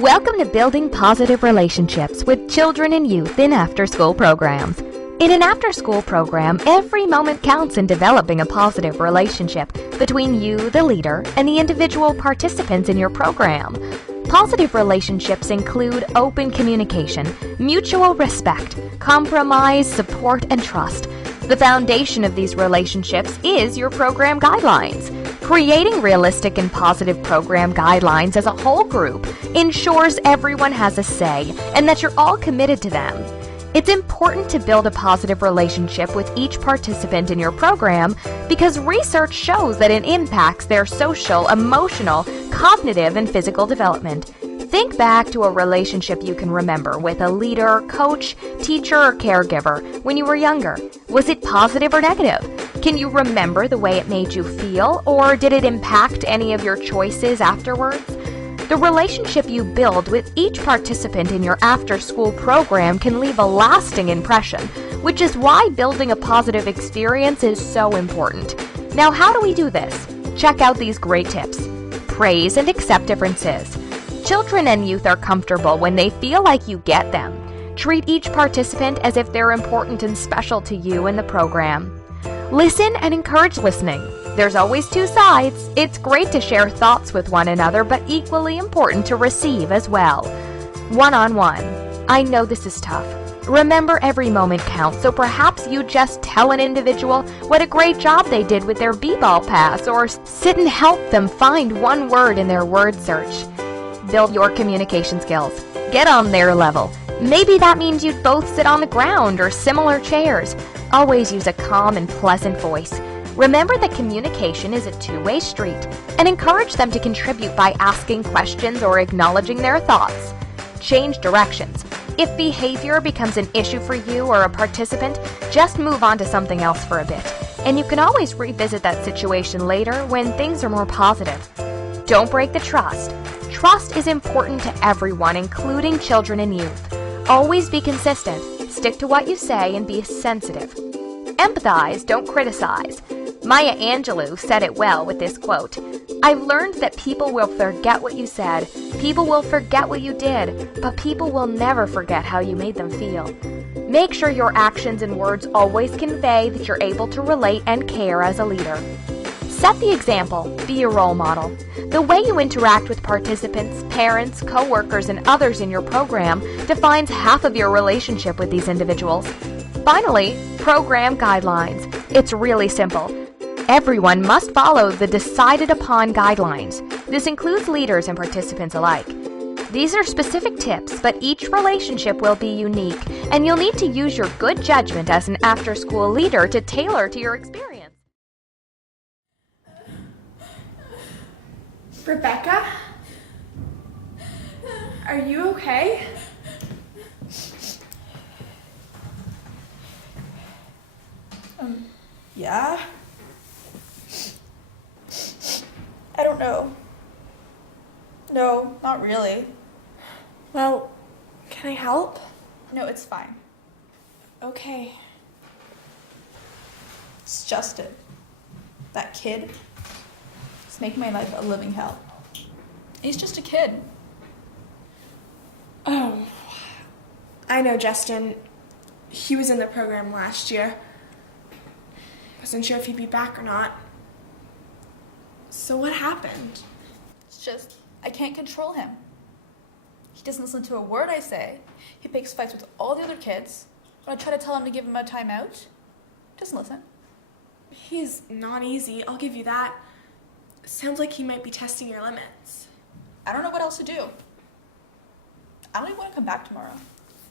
Welcome to Building Positive Relationships with Children and Youth in After-School Programs. In an after-school program, every moment counts in developing a positive relationship between you, the leader, and the individual participants in your program. Positive relationships include open communication, mutual respect, compromise, support, and trust. The foundation of these relationships is your program guidelines. Creating realistic and positive program guidelines as a whole group ensures everyone has a say and that you're all committed to them. It's important to build a positive relationship with each participant in your program because research shows that it impacts their social, emotional, cognitive, and physical development. Think back to a relationship you can remember with a leader, coach, teacher, or caregiver when you were younger. Was it positive or negative? Can you remember the way it made you feel, or did it impact any of your choices afterwards? The relationship you build with each participant in your after-school program can leave a lasting impression, which is why building a positive experience is so important. Now, how do we do this? Check out these great tips. Praise and accept differences. Children and youth are comfortable when they feel like you get them. Treat each participant as if they're important and special to you in the program. Listen and encourage listening. There's always two sides. It's great to share thoughts with one another, but equally important to receive as well. One-on-one. I know this is tough. Remember, every moment counts, so perhaps you just tell an individual what a great job they did with their b-ball pass, or sit and help them find one word in their word search. Build your communication skills. Get on their level. Maybe that means you'd both sit on the ground or similar chairs. Always use a calm and pleasant voice. Remember that communication is a two-way street, and encourage them to contribute by asking questions or acknowledging their thoughts. Change directions. If behavior becomes an issue for you or a participant, just move on to something else for a bit, and you can always revisit that situation later when things are more positive. Don't break the trust. Trust is important to everyone, including children and youth. Always be consistent, stick to what you say, and be sensitive. Empathize, don't criticize. Maya Angelou said it well with this quote, "I've learned that people will forget what you said, people will forget what you did, but people will never forget how you made them feel." Make sure your actions and words always convey that you're able to relate and care as a leader. Set the example, be a role model. The way you interact with participants, parents, co-workers, and others in your program defines half of your relationship with these individuals. Finally, program guidelines. It's really simple. Everyone must follow the decided upon guidelines. This includes leaders and participants alike. These are specific tips, but each relationship will be unique, and you'll need to use your good judgment as an after-school leader to tailor to your experience. Rebecca? Are you okay? Yeah? I don't know. No, not really. Well, can I help? No, it's fine. Okay. It's Justin. That kid. He's making my life a living hell. He's just a kid. Oh, I know Justin. He was in the program last year. Wasn't sure if he'd be back or not. So what happened? It's just, I can't control him. He doesn't listen to a word I say. He picks fights with all the other kids. When I try to tell him to give him a timeout, he doesn't listen. He's not easy, I'll give you that. Sounds like he might be testing your limits. I don't know what else to do. I don't even want to come back tomorrow.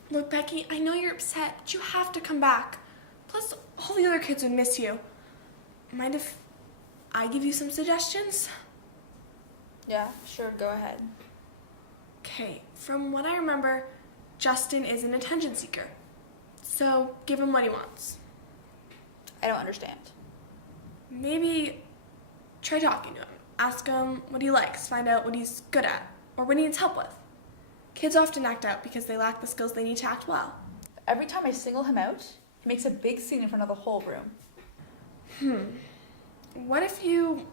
Look, Becky, I know you're upset, but you have to come back. Plus, all the other kids would miss you. Mind if I give you some suggestions? Yeah, sure, go ahead. Okay, from what I remember, Justin is an attention seeker. So give him what he wants. I don't understand. Maybe try talking to him. Ask him what he likes, find out what he's good at, or what he needs help with. Kids often act out because they lack the skills they need to act well. Every time I single him out, he makes a big scene in front of the whole room. What if you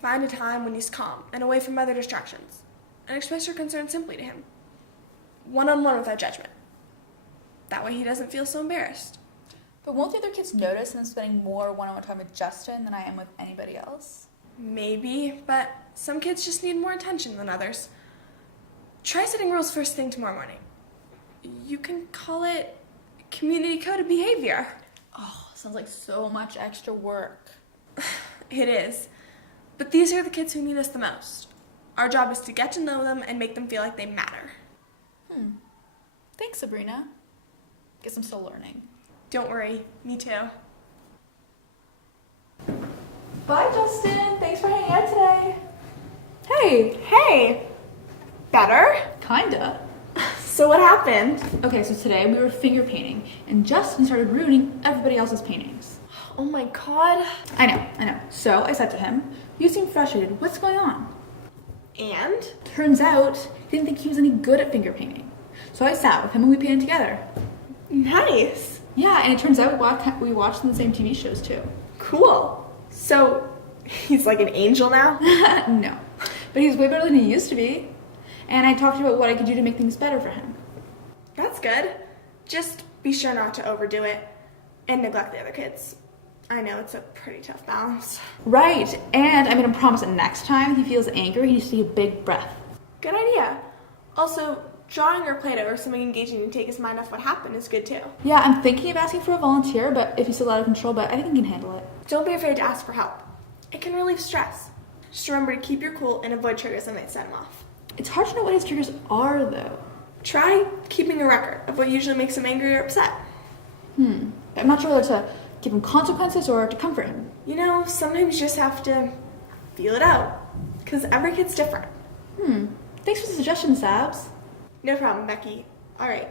find a time when he's calm and away from other distractions? and express your concern simply to him, one-on-one without judgment. That way he doesn't feel so embarrassed. But won't the other kids notice that I'm spending more one-on-one time with Justin than I am with anybody else? Maybe, but some kids just need more attention than others. Try setting rules first thing tomorrow morning. You can call it community code of behavior. Oh, sounds like so much extra work. It is. But these are the kids who need us the most. Our job is to get to know them and make them feel like they matter. Thanks, Sabrina. Guess I'm still learning. Don't worry, me too. Bye, Justin. Thanks for hanging out today. Hey! Better? Kinda. So what happened? Okay, so today we were finger painting, and Justin started ruining everybody else's paintings. Oh my god. I know. So I said to him, "You seem frustrated. What's going on?" And? Turns out, he didn't think he was any good at finger painting. So I sat with him and we painted together. Nice. Yeah, and it turns out we watched the same TV shows too. Cool. So, he's like an angel now? No, but he's way better than he used to be. And I talked about what I could do to make things better for him. That's good. Just be sure not to overdo it and neglect the other kids. I know it's a pretty tough balance. Right, and I made him promise that next time he feels anger, he needs to take a big breath. Good idea. Also, drawing or Play-Doh or something engaging to take his mind off what happened is good too. Yeah, I'm thinking of asking for a volunteer, but if he's still out of control, but I think he can handle it. Don't be afraid to ask for help. It can relieve stress. Just remember to keep your cool and avoid triggers that might set him off. It's hard to know what his triggers are, though. Try keeping a record of what usually makes him angry or upset. I'm not sure whether to give him consequences or to comfort him. You know, sometimes you just have to feel it out, because every kid's different. Thanks for the suggestion, Sabs. No problem, Becky. All right,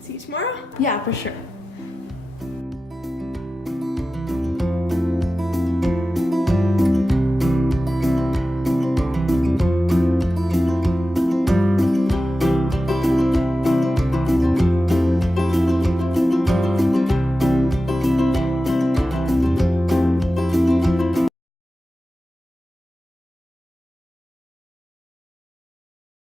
see you tomorrow? Yeah, for sure.